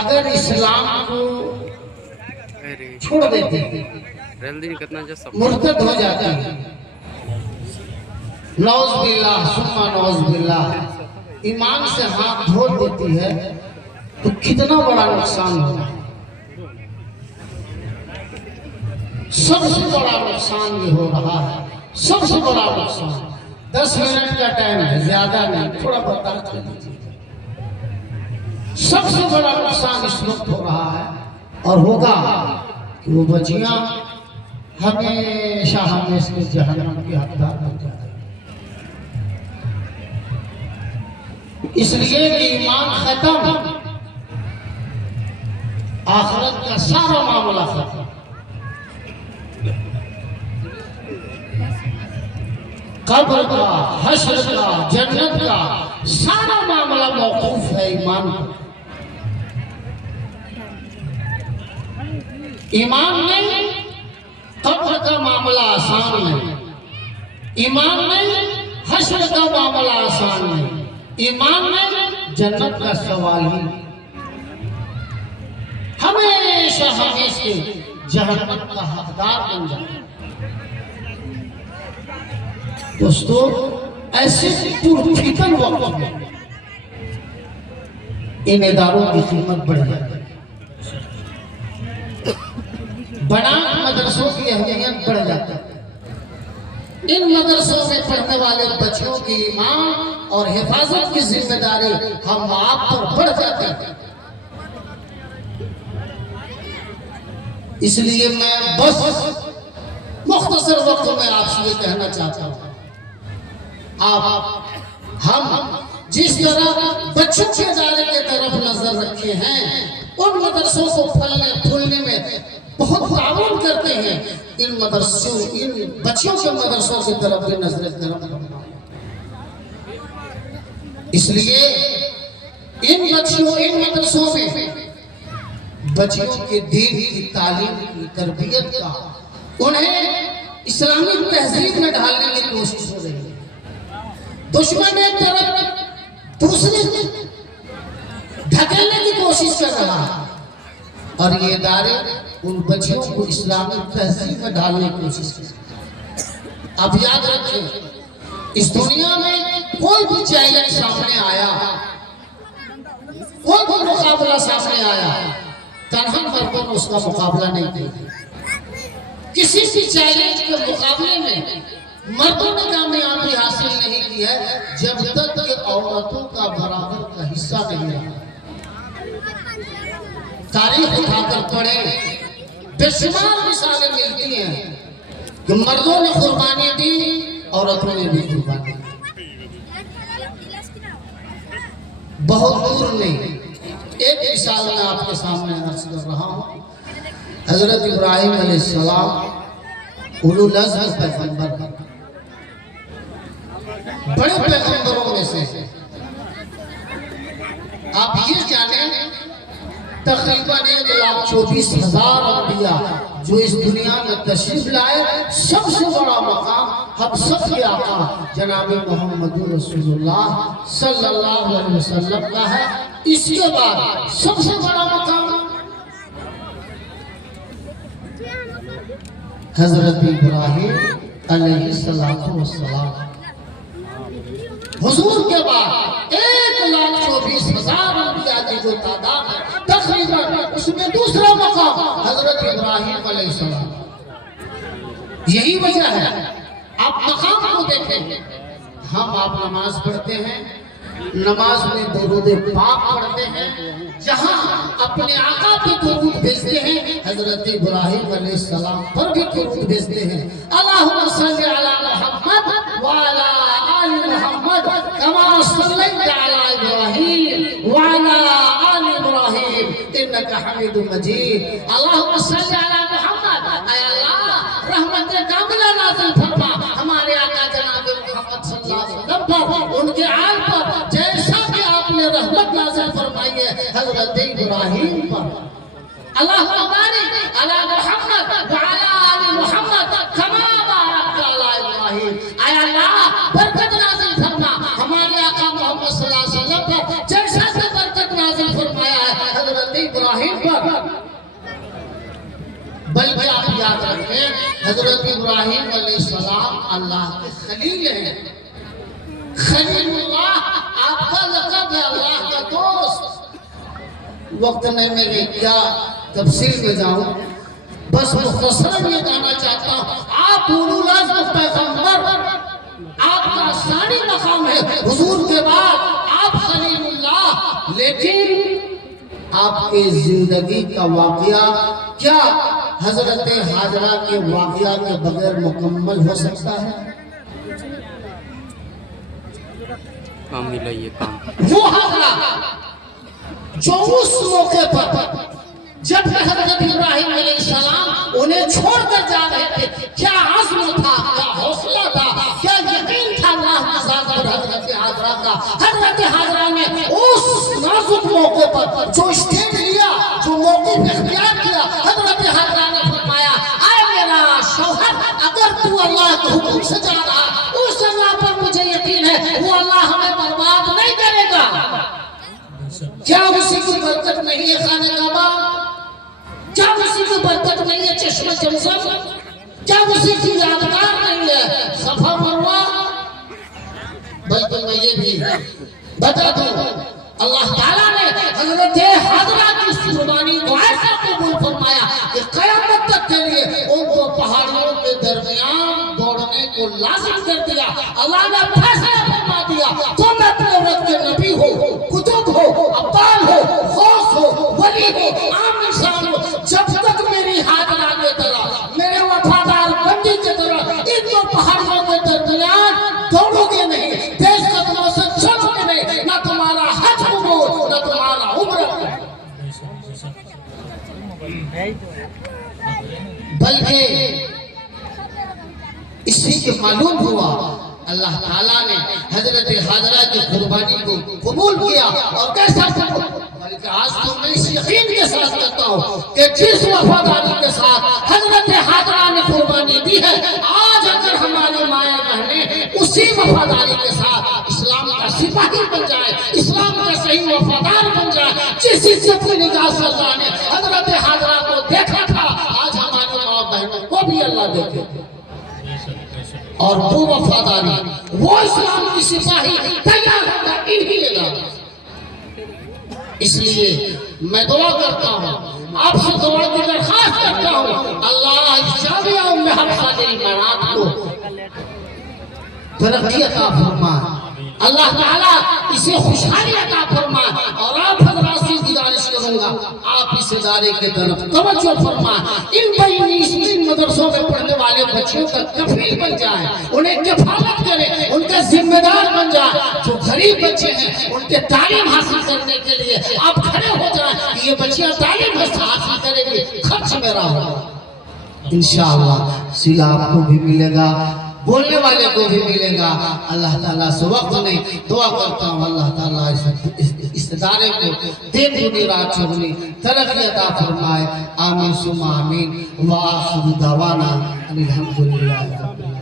اگر اسلام کو چھوڑ دیتے مرتد ہو جاتے ہیں، نعوذ باللہ ثم نعوذ باللہ، ایمان سے ہاتھ دھو دیتی ہے تو کتنا بڑا نقصان ہوگا۔ سب سے بڑا نقصان یہ ہو رہا ہے، سب سے بڑا نقصان۔ 10 منٹ کا ٹائم ہے، زیادہ نہیں، تھوڑا برداشت کر لیجیے۔ سب سے بڑا نقصان اس وقت ہو رہا ہے اور ہوگا کہ وہ بچیاں ہمیشہ ہمیشہ جہنم کے حقدار بن جائیں۔ اس لیے کہ ایمان ختم، آخرت کا سارا معاملہ ختم۔ قبر کا، حشر کا، جنت کا سارا معاملہ موقوف ہے ایمان پر۔ ایمان نہیں، قبر کا معاملہ آسان نہیں، ایمان نہیں، حشر کا معاملہ آسان نہیں، ایمان نہیں، جنت کا سوال ہی ہمیشہ ہمیشہ جہنم کا حقدار بن جائے۔ دوستو ایسے پرفتن وقت میں ان اداروں کی قیمت بڑھ جاتی ہے، بنا مدرسوں کی اہمیت بڑھ جاتی ہے۔ ان مدرسوں میں پڑھنے والے بچوں کی ایمان اور حفاظت کی ذمہ داری ہم آپ پر بڑھ جاتی ہے۔ اس لیے میں بس مختصر وقت میں آپ سے یہ کہنا چاہتا ہوں، ہم جس طرح بچوں کے ادارے کے طرف نظر رکھے ہیں، ان مدرسوں کو پھلنے پھولنے میں بہت تعاون کرتے ہیں، ان بچوں کے مدرسوں کی طرف بھی نظر کرم کرنا۔ اس لیے ان مدرسوں میں بچوں کے دین کی تعلیم کی تربیت کا، انہیں اسلامی تہذیب میں ڈھالنے کی کوشش ہو رہی ہے۔ دشمن ایک طرف دوسرے ڈھکیلنے کی کوشش کر رہا ہے، اور یہ ادارے ان بچوں کو اسلامی تہذیب میں ڈالنے کی کوشش کر رہے ہیں۔ اب یاد رکھیں، اس دنیا میں کوئی بھی چیلنج سامنے آیا، کوئی بھی مقابلہ سامنے آیا، تنہا مردوں نے اس کا مقابلہ نہیں کیا۔ کسی بھی چیلنج کے مقابلے میں مردوں نے کامیابی حاصل نہیں کی ہے جب تک کہ عورتوں کا برابر کا حصہ نہیں رہا۔ تاریخ اٹھا کر پڑھیں، بے شمار مثالیں ملتی ہیں کہ مردوں نے قربانی دی، عورتوں نے بھی قربانی دی۔ بہت دور نہیں، ایک مثال میں آپ کے سامنے عرض کر رہا ہوں۔ حضرت ابراہیم علیہ السلام اولو العزم پیغمبر، بڑے پیغمبروں میں سے آپ یہ جانیں، تقریباً 1,24,000 انبیاء جو اس دنیا میں تشریف لائے، سب سے بڑا مقام ہم سب کے آقا جناب محمد رسول اللہ صلی اللہ علیہ وسلم کا ہے۔ اس کے بعد سب سے بڑا مقام حضرت ابراہیم علیہ السلام، حضور کے بعد 1,24,000 انبیاء کی جو تعداد ہے، تقریباً اس میں دوسرا مقام حضرت ابراہیم علیہ السلام۔ یہی وجہ ہے، آپ مقام کو دیکھیں، ہم آپ نماز پڑھتے ہیں، نماز میں درود پاک پڑھتے ہیں، جہاں اپنے آقا پہ درود بھیجتے ہیں، حضرت ابراہیم علیہ السلام پر بھی درود بھیجتے ہیں۔ اللہم صلی علی محمد وعلی آل محمد کما صلیت علی ابراہیم وعلی آل ابراہیم انک حمید مجید۔ اللہم صلی علی محمد، اے اللہ رحمت کاملہ نازل فرما ہمارے آقا جناب محمد صلی اللہ علیہ وسلم پر، ان کے آل پر، جیسا کہ آپ نے رحمت نازل فرمائی ہے حضرت ابراہیم پر۔ اللہم بارک علی محمد وعلی آل محمد کما بارکت علی ابراہیم۔ اے اللہ برکت نازل فرما ہمارے آقا محمد صلی اللہ علیہ وسلم پر، جیسا کہ برکت نازل فرمایا ہے حضرت حضرت ابراہیم علیہ السلام اللہ کے خلیل ہیں. خلیل اللہ آپ کا لقب ہے، اللہ کا دوست. وقت نہیں میرے کیا تفصیل میں جاؤں، بس مختصراً یہ کہنا چاہتا ہوں آپ اولو العزم پیغمبر، آپ کا ثانی مقام ہے حضور کے بعد آپ خلیل اللہ. لیکن آپ کی زندگی کا واقعہ کیا حضرت حاجرہ کے واقعہ کے بغیر مکمل ہو سکتا ہے؟ کام ملائیے کام. وہ حاجرہ جو اس موقع پر جب حضرت ابراہیم علیہ السلام انہیں چھوڑ کر جا رہے تھے، کیا عزم تھا، کیا حوصلہ تھا، کیا یقین تھا اللہ کی ذات پر حضرت حاجرہ کا. حضرت حاجرہ نے اس نازک موقع پر جو اسٹیپ لیا، جو موقف اختیار کیا، حضرت حاجرہ نے فرمایا اے میرا شوہر، اگر تو اللہ کے حکم سے جا رہا، اس اللہ پر مجھے یقین ہے وہ اللہ ہمیں برباد نہیں کرے گا. کیا اسی کی برکت نہیں ہے خانہ کعبہ؟ کیا اسی کی برکت نہیں ہے چشمہ زمزم؟ کیا اسی کی یادگار نہیں ہے صفا مروہ؟ بلکہ میں یہ بھی بتا دوں اللہ تعالیٰ نے حضرت حاجرہ کی اس قربانی کو ایسا قبول فرمایا کہ قیامت تک کے لیے ان کو پہاڑیوں کے درمیان دوڑنے کو لازم کر دیا. اللہ نے فیصلہ فرما دیا تم اپنے وقت کے نبی ہو، کتب ہو، ابطال ہو، غوث ہو، ولی ہو، عام انسان ہو، جب تک میری حاجرہ کی طرح، میرے وفادار بندی کی طرح ان دو پہاڑیوں کے درمیان دوڑو گے نہیں، تیز قدموں سے چلو گے نہیں، نہ تمہارا حج قبول نہ تمہارا عمرہ. بلکہ اسی کے معلوم ہوا اللہ تعالیٰ نے حضرت حاجرہ کی قربانی کو قبول کیا. اور کیسا قبول؟ بلکہ آج تو میں اس یقین کے ساتھ کہتا ہوں کہ جس وفاداری کے ساتھ حضرت حاجرہ نے قربانی دی ہے، آج اگر ہماری مائیں بہنیں اسی وفاداری کے ساتھ اسلام کا سپاہی بن جائے، اسلام کا صحیح وفادار بن جائے، جس عزت کی نگاہ سے اللہ نے حضرت حاجرہ کو دیکھا تھا، آج ہماری ماں بہنوں کو بھی اللہ دیکھے. اور وہ وفاداری، وہ اسلام کی سپاہی تیار ہوگا انہی لگا. اس لیے میں دعا کرتا ہوں، آپ سے دعا کی درخواست کرتا ہوں، اللہ جامعہ ام حفصہ کے امارات کو ترقی عطا فرمائے، اللہ تعالیٰ اسے خوشحالی عطا فرمائے. اور آپ حضرات سے گزارش کروں گا آپ اس ادارے کے طرف توجہ فرمائیں. ان بین مدرسوں میں پڑھنے والے بچوں کا کفیل بن جائیں، انہیں کفالت کریں، ان کا ذمہ دار بن جائیں. جو غریب بچے ہیں ان کے تعلیم حاصل کرنے کے لیے آپ کھڑے ہو جائیں کہ یہ بچیاں تعلیم حاصل کریں گے، خرچ میرا ہوگا. انشاءاللہ صلہ آپ کو بھی ملے گا، بولنے والے کو بھی ملے گا. اللہ تعالیٰ سے وقت نہیں، دعا کرتا ہوں اللہ تعالیٰ اس ادارے کو دن دنی رات چگنی ترقی عطا فرمائے. آمین ثم آمین. وآخر دعوانا الحمدللہ.